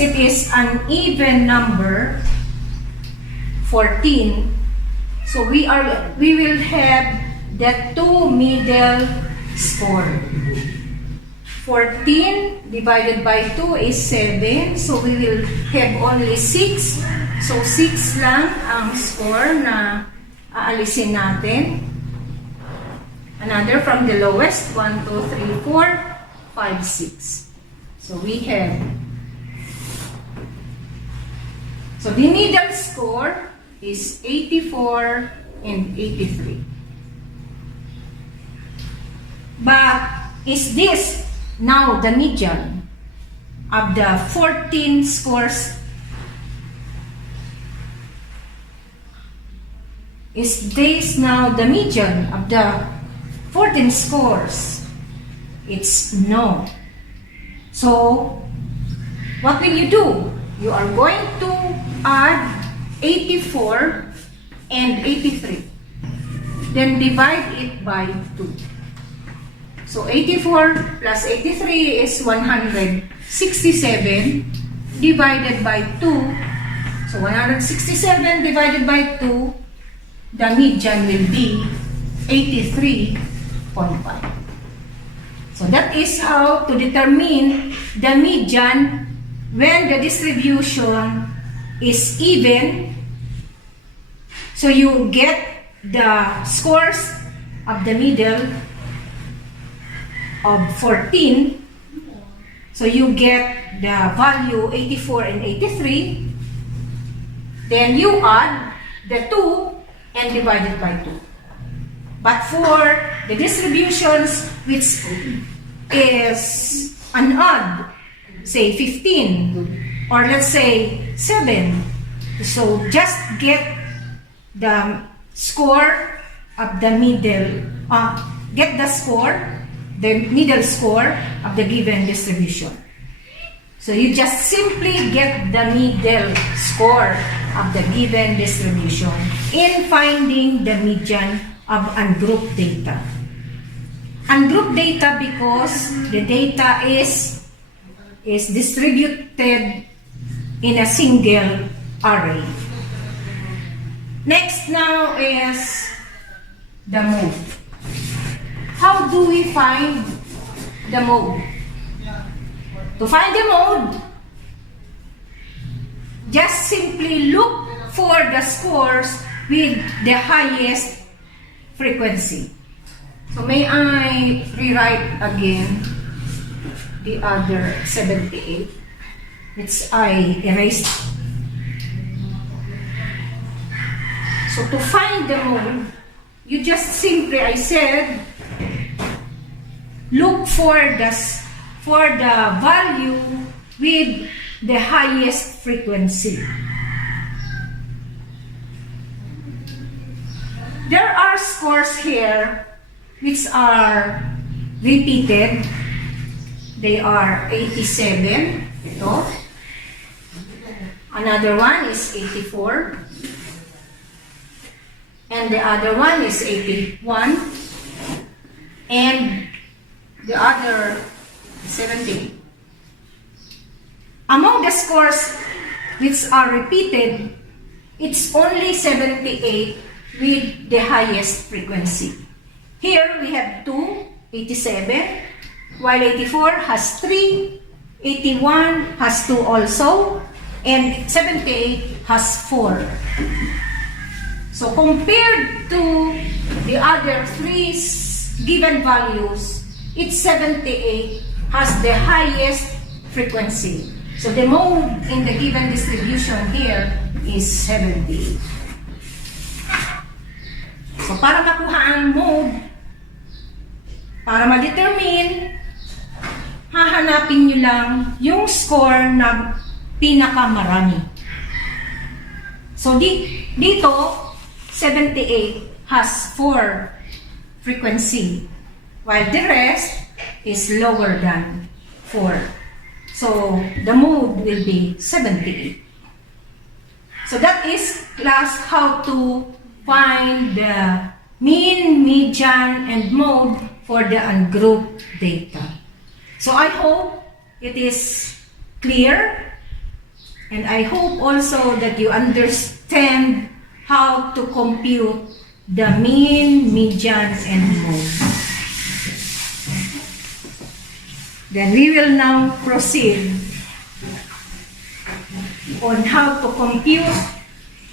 it is an even number, 14, so we will have the two middle score. 14 divided by 2 is 7, so we will have only 6. So 6 lang ang score na aalisin natin. Another from the lowest, 1, 2, 3, 4, 5, 6. So we have, so the middle score is 84 and 83. But is this now the median of the 14 scores? Is this now the median of the 14 scores? It's no. So, what will you do? You are going to add 84 and 83. Then divide it by 2. So 84 plus 83 is 167 divided by 2. So 167 divided by 2, the median will be 83.5. So that is how to determine the median when the distribution is even. So you get the scores of the middle of 14. So you get the value 84 and 83. Then you add the 2 and divide it by 2. But for the distributions which is an odd, say 15, or let's say 7, so just get the score of the middle, get the score, the middle score of the given distribution. So you just simply get the middle score of the given distribution in finding the median of ungrouped data. Ungrouped data because the data is distributed in a single array. Next now is the mode. How do we find the mode? To find the mode, just simply look for the scores with the highest frequency. So may I rewrite again the other 78, which I erased. So to find the mode, you just simply, I said, look for the value with the highest frequency. There are scores here which are repeated. They are 87. Ito. Another one is 84. And the other one is 81. And the other 70. Among the scores which are repeated, it's only 78 with the highest frequency. Here we have 2, 87, while 84 has 3, 81 has 2 also, and 78 has 4. So compared to the other 3 given values, it's 78 has the highest frequency. So the mode in the given distribution here is 78. So para makuha ang mode, para ma-determine, hahanapin nyo lang yung score na pinakamarami. So dito, 78 has 4 frequency, while the rest is lower than 4. So the mode will be 78. So that is class how to find the mean, median, and mode for the ungrouped data. So I hope it is clear And I hope also that you understand how to compute the mean, median, and mode. Then we will now proceed on how to compute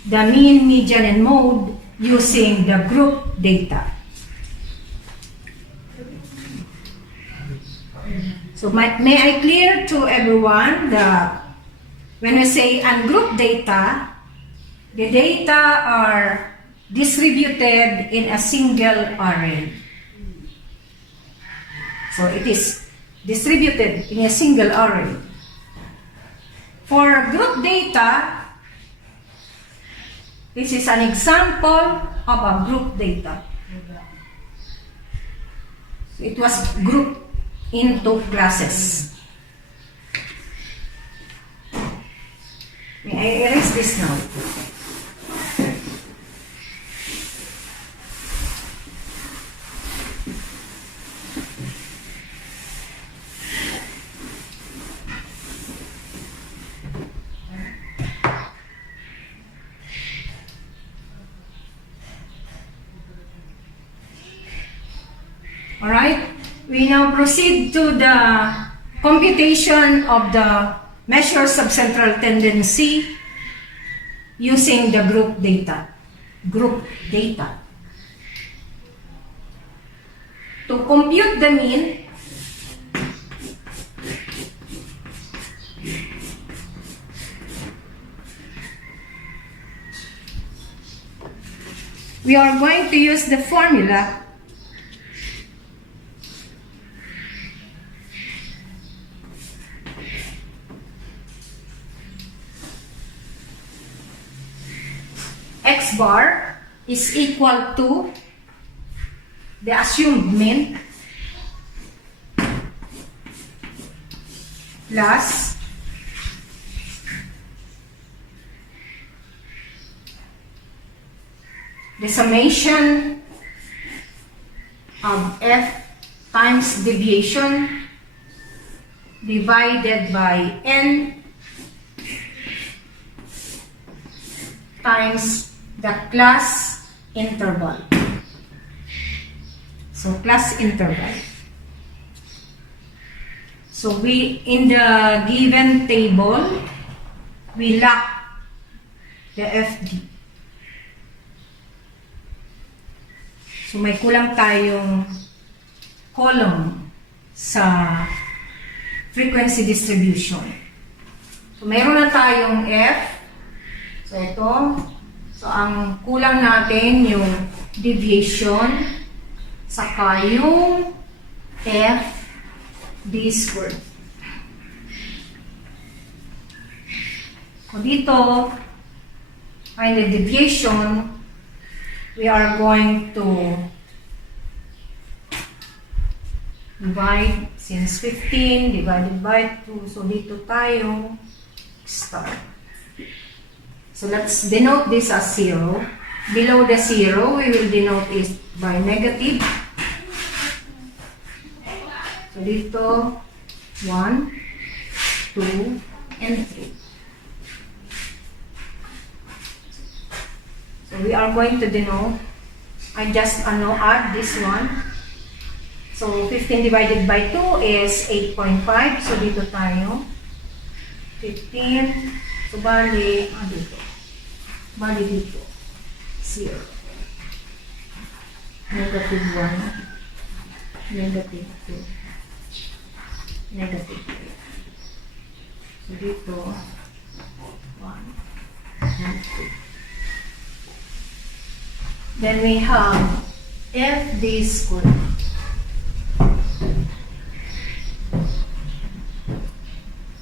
the mean, median, and mode using the group data. So may I clear to everyone that when we say ungroup data, the data are distributed in a single array. So it is distributed in a single array. For group data, this is an example of a group data. It was grouped into classes. May I erase this now? Alright, we now proceed to the computation of the measures of central tendency using the group data. Group data. To compute the mean, we are going to use the formula X bar is equal to the assumed mean plus the summation of F times deviation divided by N times the class interval. So class interval. So we, in the given table, we lack the FD. So may kulang tayong column sa frequency distribution. So mayroon na tayong F. So ito. So ang kulang natin yung deviation saka yung F D squared. So dito ay the deviation, we are going to divide since 15 divided by 2. So dito tayo start. So let's denote this as 0. Below the 0, we will denote it by negative. So dito, 1, 2, and 3. So we are going to denote, I just add this one. So 15 divided by 2 is 8.5. So dito tayo, 15. So bali, dito. Bali dito, 0. Negative 1, negative 2, negative 3. So dito, 1, and 2. Then we have FD squared.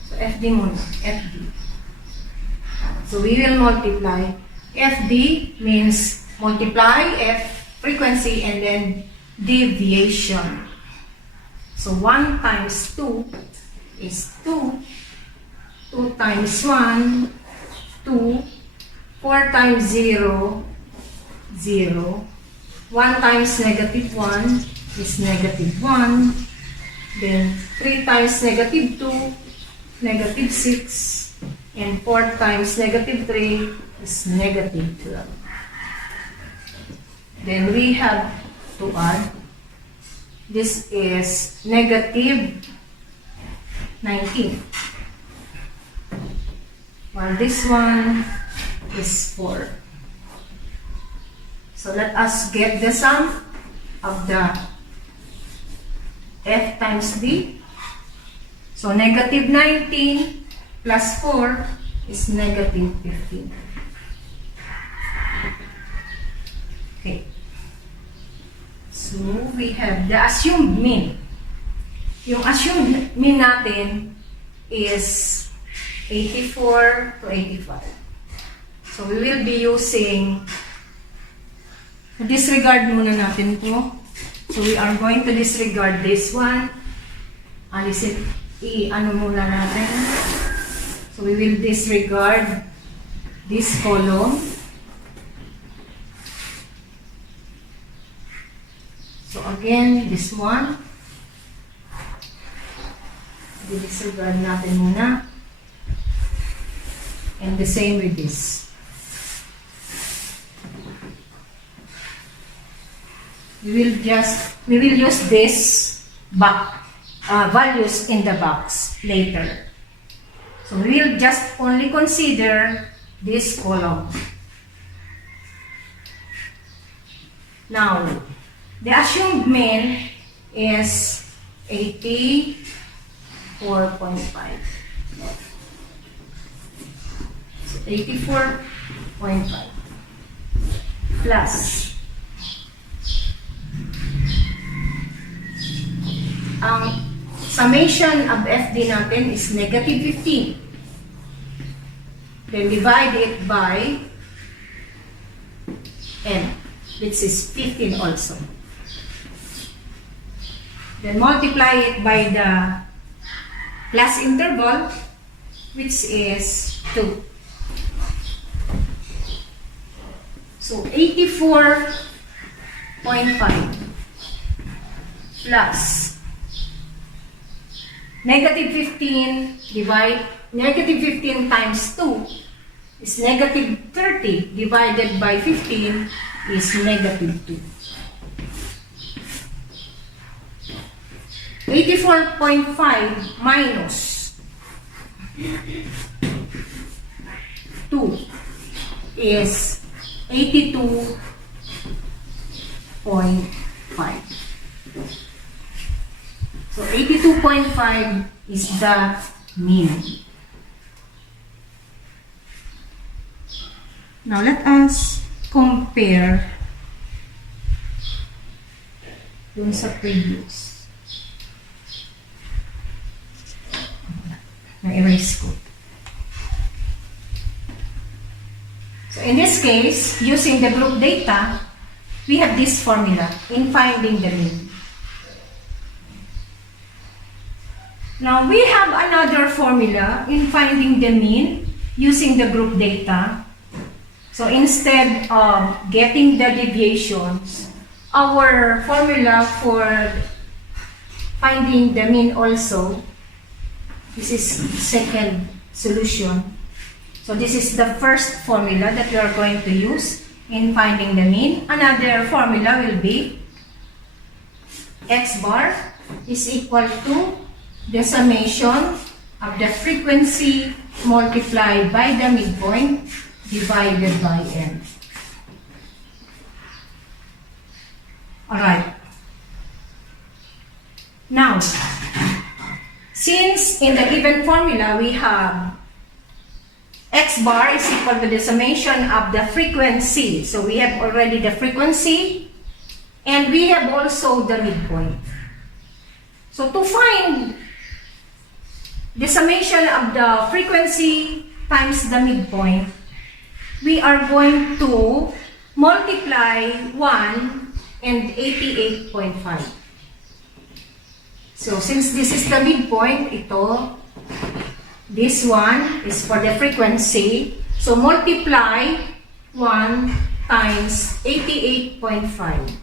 So FD muna, FD. So we will multiply. FD means multiply F frequency and then deviation. So 1 times 2 is 2. 2 times 1, 2. 4 times 0, 0. 1 times negative 1 is negative 1. Then 3 times negative 2, negative 6. And 4 times negative 3 is negative 12. Then we have to add, this is negative 19. While this one is 4. So let us get the sum of the f times d. So negative 19 plus 4 is negative 15. Okay. So we have the assumed mean. Yung assumed mean natin is 84 to 85. So we will be using, disregard muna natin ito. So we are going to disregard this one. Alisin, i-ano muna natin. So we will disregard this column. So again, this one. Disregard natin muna. And the same with this. We will use this values in the box later. So we will just only consider this column. Now, the assumed mean is 84.5. So 84.5 plus ang summation of FD natin is negative 15. Then divide it by n, which is 15 also. Then multiply it by the class interval, which is 2. So 84.5 plus negative 15 times 2 is negative 30 divided by 15 is negative 2. 84.5 minus 2 is 82.5. So 82.5 is the mean. Now let us compare dun sa previous. Na-erase ko. So in this case, using the group data, we have this formula in finding the mean. Now we have another formula in finding the mean using the group data. So instead of getting the deviations, our formula for finding the mean also, this is second solution. So this is the first formula that we are going to use in finding the mean. Another formula will be x bar is equal to the summation of the frequency multiplied by the midpoint divided by n. Alright. Now, since in the given formula we have x bar is equal to the summation of the frequency. So we have already the frequency and we have also the midpoint. So to find the summation of the frequency times the midpoint, we are going to multiply 1 and 88.5. So since this is the midpoint, this one is for the frequency. So multiply 1 times 88.5.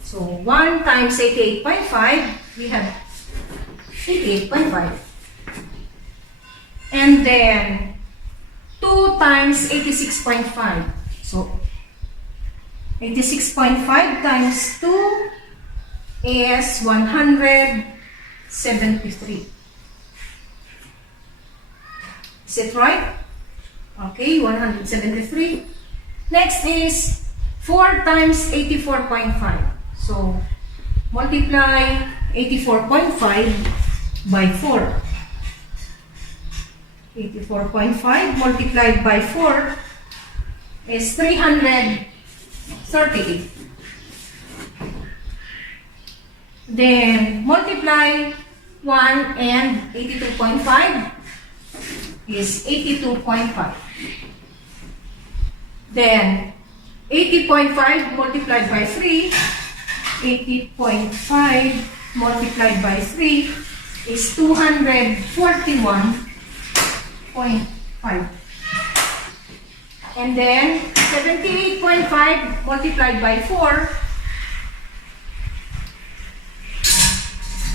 So 1 times 88.5, we have 88.5. And then 2 times 86.5. So 86.5 times 2 is 173. Is it right? Okay, 173. Next is 4 times 84.5. So multiply 84.5 by 4. 84.5 multiplied by 4 is 338. Then multiply 1 and 82.5 is 82.5. Then 80.5 multiplied by 3, 80.5 multiplied by 3 is 241.5. And then 78.5 multiplied by 4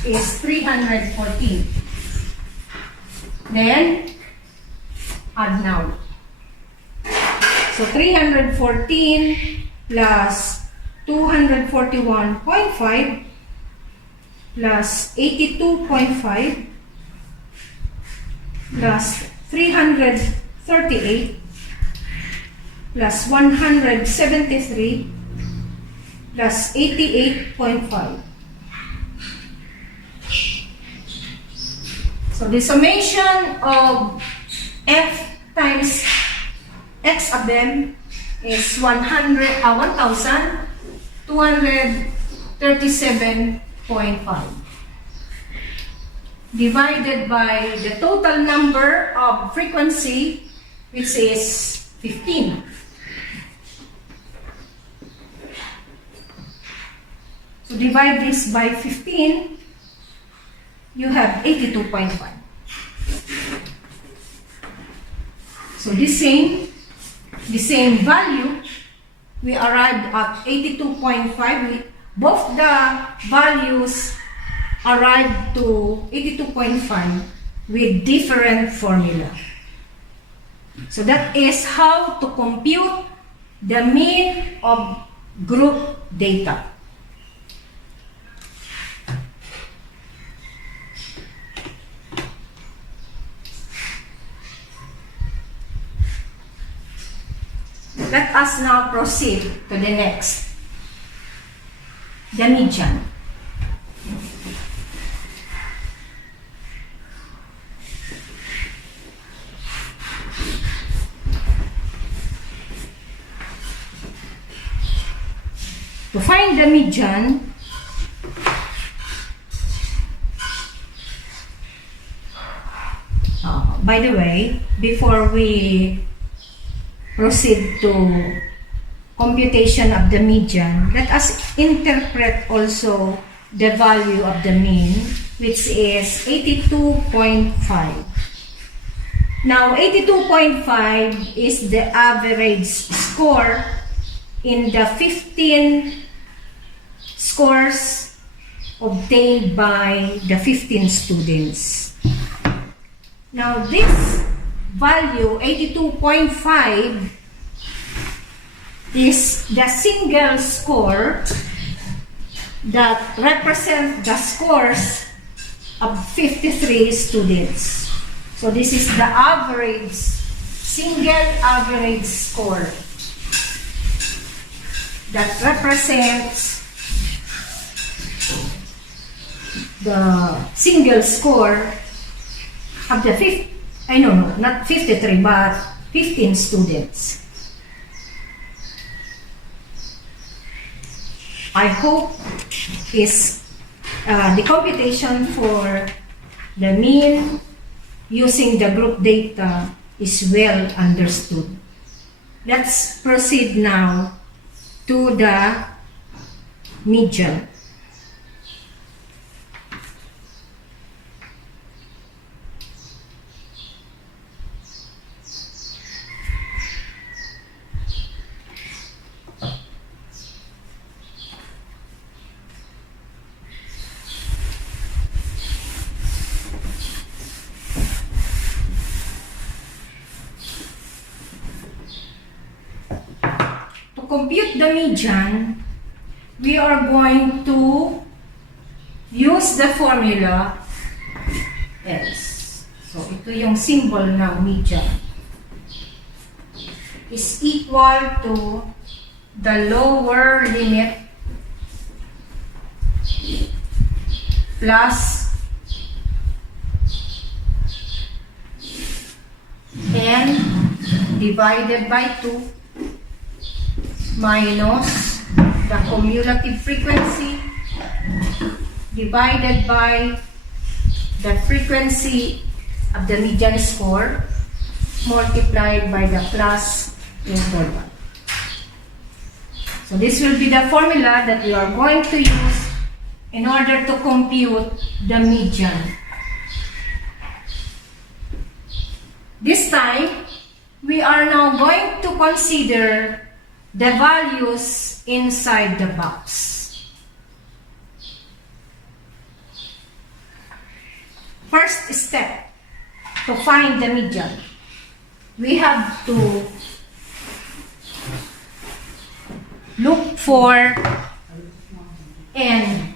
is 314. Then add now. So 314 plus 241.5 plus 82.5 plus 338 plus 173 plus 88.5. So the summation of f times x of them is 1,237.5 divided by the total number of frequency, which is 15. So divide this by 15, you have 82.5. So the same value, we arrived at 82.5. Both the values arrived to 82.5 with different formula. So that is how to compute the mean of group data. Let us now proceed to the next, the median. To find the median, by the way, before we proceed to computation of the median, let us interpret also the value of the mean, which is 82.5. Now, 82.5 is the average score in the 15 scores obtained by the 15 students. Now, this value, 82.5, is the single score that represents the scores of 53 students. So this is the average, single average score that represents the single score of the not 53, but 15 students. I hope the computation for the mean using the group data is well understood. Let's proceed now to the median. compute the median, we are going to use the formula else. So, ito yung symbol ng median. Is equal to the lower limit plus n divided by 2 minus the cumulative frequency divided by the frequency of the median score multiplied by the class interval. So this will be the formula that we are going to use in order to compute the median. This time, we are now going to consider the values inside the box. First step, to find the median, we have to look for n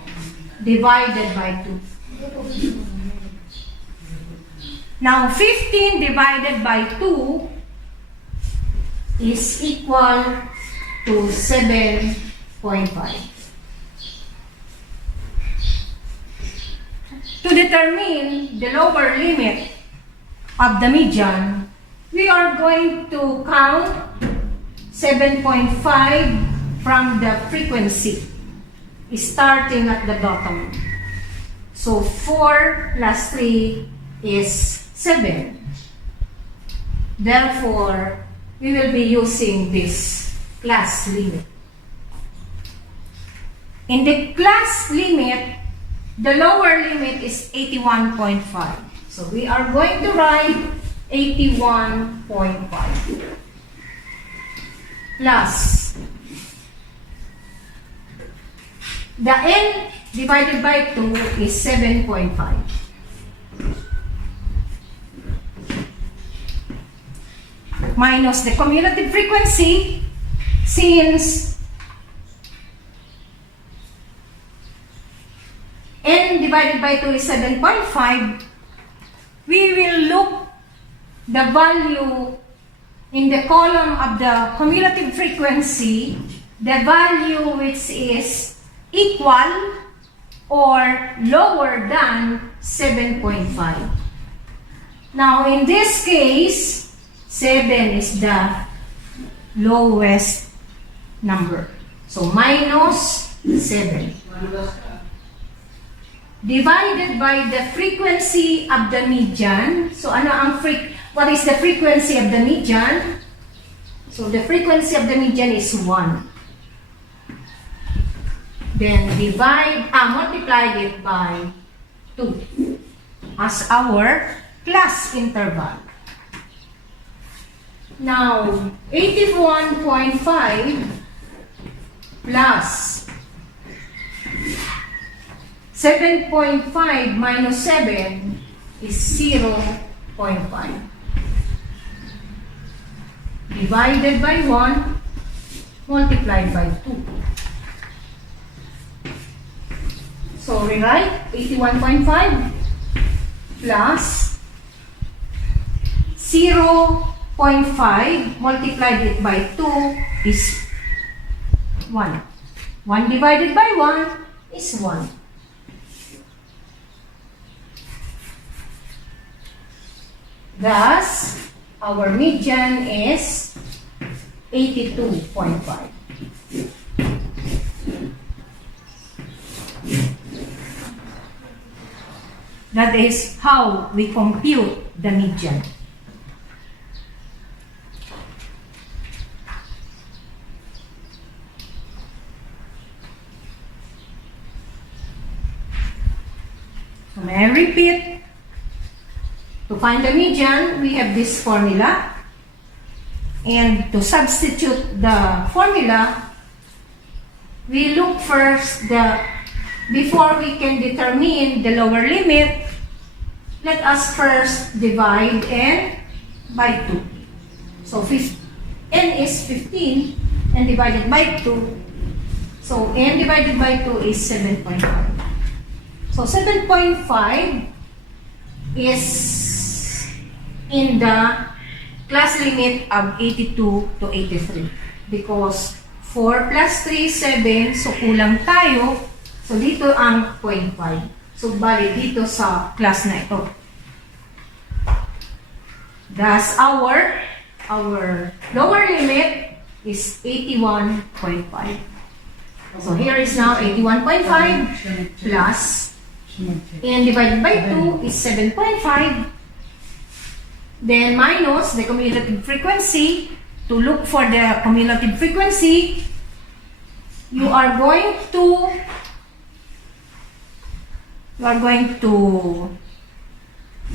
divided by 2. Now, 15 divided by 2 is equal to 7.5. To determine the lower limit of the median, we are going to count 7.5 from the frequency, starting at the bottom. So 4 plus 3 is 7. Therefore, we will be using this class limit. In the class limit, the lower limit is 81.5. So we are going to write 81.5 plus the n divided by 2 is 7.5. Minus the cumulative frequency, since n divided by 2 is 7.5, we will look the value in the column of the cumulative frequency, the value which is equal or lower than 7.5. Now, in this case, 7 is the lowest number. So, minus 7. Divided by the frequency of the median. So, what is the frequency of the median? So, the frequency of the median is 1. Then, multiply it by 2 as our class interval. Now, 81.5 plus 7.5 minus 7 is 0.5. Divided by 1, multiplied by 2. So, rewrite 81.5 plus 0.5 multiplied it by 2 is 1. 1 divided by 1 is 1. Thus, our median is 82.5. That is how we compute the median. So may I repeat? To find the median, we have this formula. And to substitute the formula, we look first before we can determine the lower limit, let us first divide n by 2. So n is 15 and divided by 2. So n divided by 2 is 7.5. So 7.5 is in the class limit of 82 to 83. Because 4 plus 3 is 7, so kulang tayo. So dito ang 0.5. So bali dito sa class na ito. Thus our lower limit is 81.5. So here is now 81.5 plus n divided by 2 is 7.5. Then minus the cumulative frequency. To look for the cumulative frequency, you are going to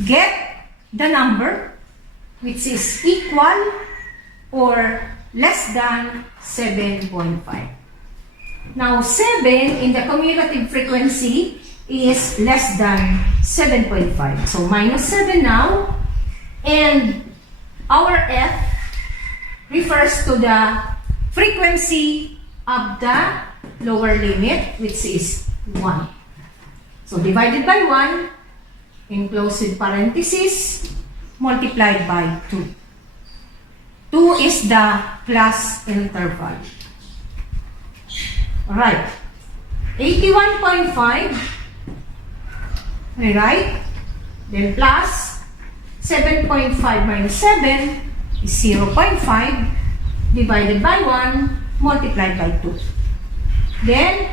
get the number which is equal or less than 7.5. Now 7 in the cumulative frequency is less than 7.5. So minus 7 now, and our F refers to the frequency of the lower limit, which is 1. So divided by 1, enclosed parenthesis, multiplied by 2. 2 is the class interval. Alright. 81.5. Alright. Then plus 7.5 minus 7 is 0.5 divided by 1 multiplied by 2. Then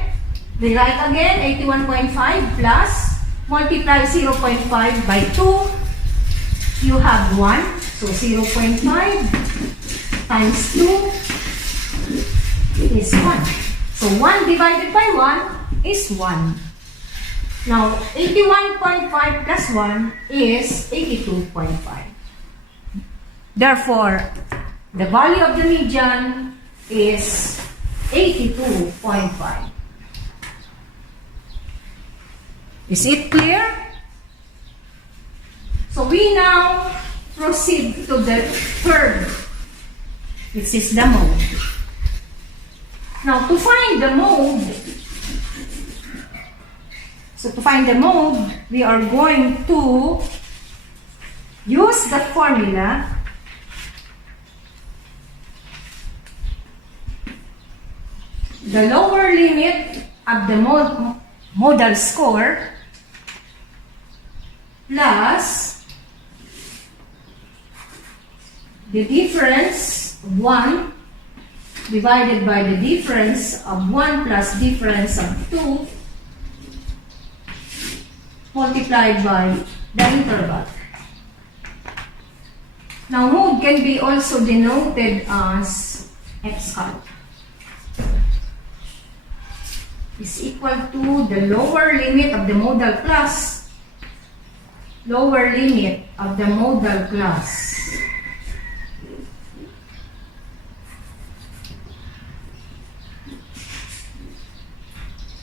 rewrite again 81.5 plus multiply 0.5 by 2. You have 1. So 0.5 times 2 is 1. So 1 divided by 1 is 1. Now 81.5 plus 1 is 82.5. Therefore, the value of the median is 82.5. Is it clear? So we now proceed to the third, which is the mode. Now to find the mode, we are going to use the formula the lower limit of the modal score plus the difference of 1 divided by the difference of 1 plus difference of 2 multiplied by the interval. Now mode can be also denoted as x hat is equal to the lower limit of the modal class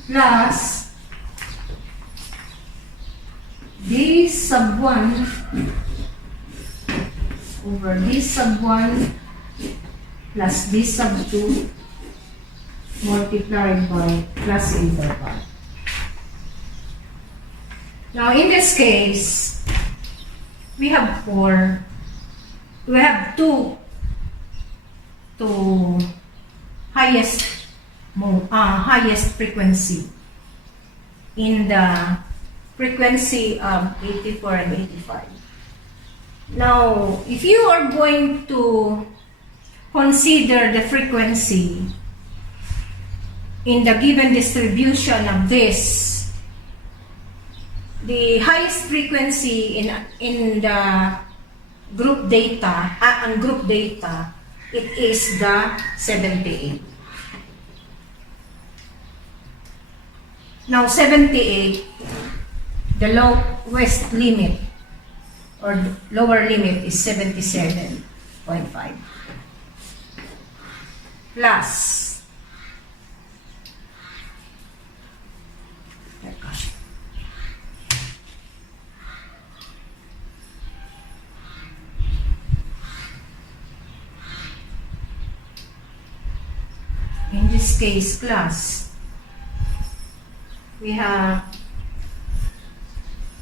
plus d sub 1 over d sub 1 plus d sub 2 multiplied by class interval. Now in this case, we have two highest frequency in the frequency of 84 and 85. Now, if you are going to consider the frequency in the given distribution of this, the highest frequency in the group data, it is the 78. Now 78, the lowest limit or lower limit is 77.5 plus this case, class, we have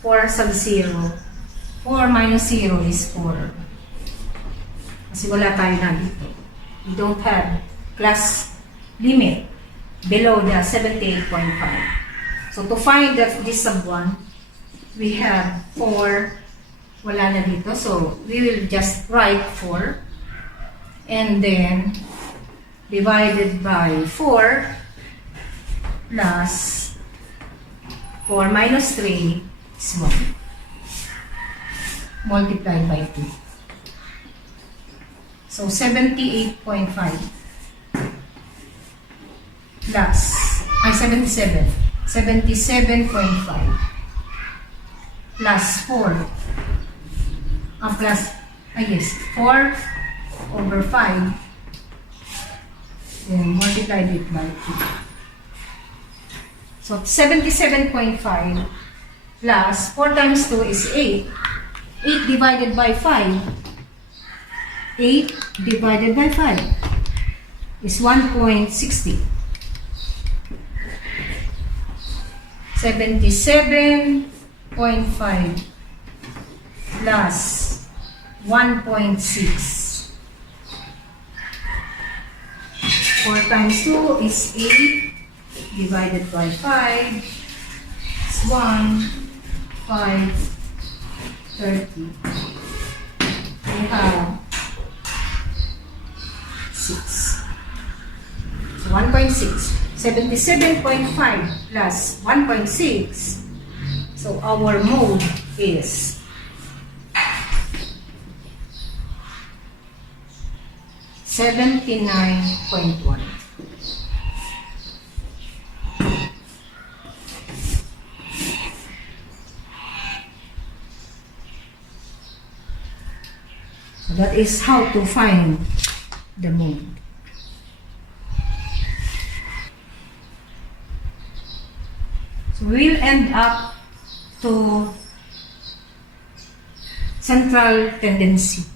4 sub 0. 4 minus 0 is 4. Kasi wala tayo na dito. We don't have class limit below the 78.5. So to find this sub 1, we have 4. Wala na dito. So we will just write 4. And then divided by 4 plus 4 minus 3 is 1. Multiplied by 2. So 78.5 plus 77. 77.5 plus 4. Plus, yes, 4 over 5. Then multiplied it by 2. So 77.5 plus 4 times 2 is 8. 8 divided by 5. 8 divided by 5 is 1.60. 77.5 plus 1.6. 4 times 2 is 8 divided by 5 is 1, 5, 30. We have 6. So 1.6. 77.5 plus 1.6. So our mode is 79.1. So that is how to find the mode. So we'll end up to central tendency.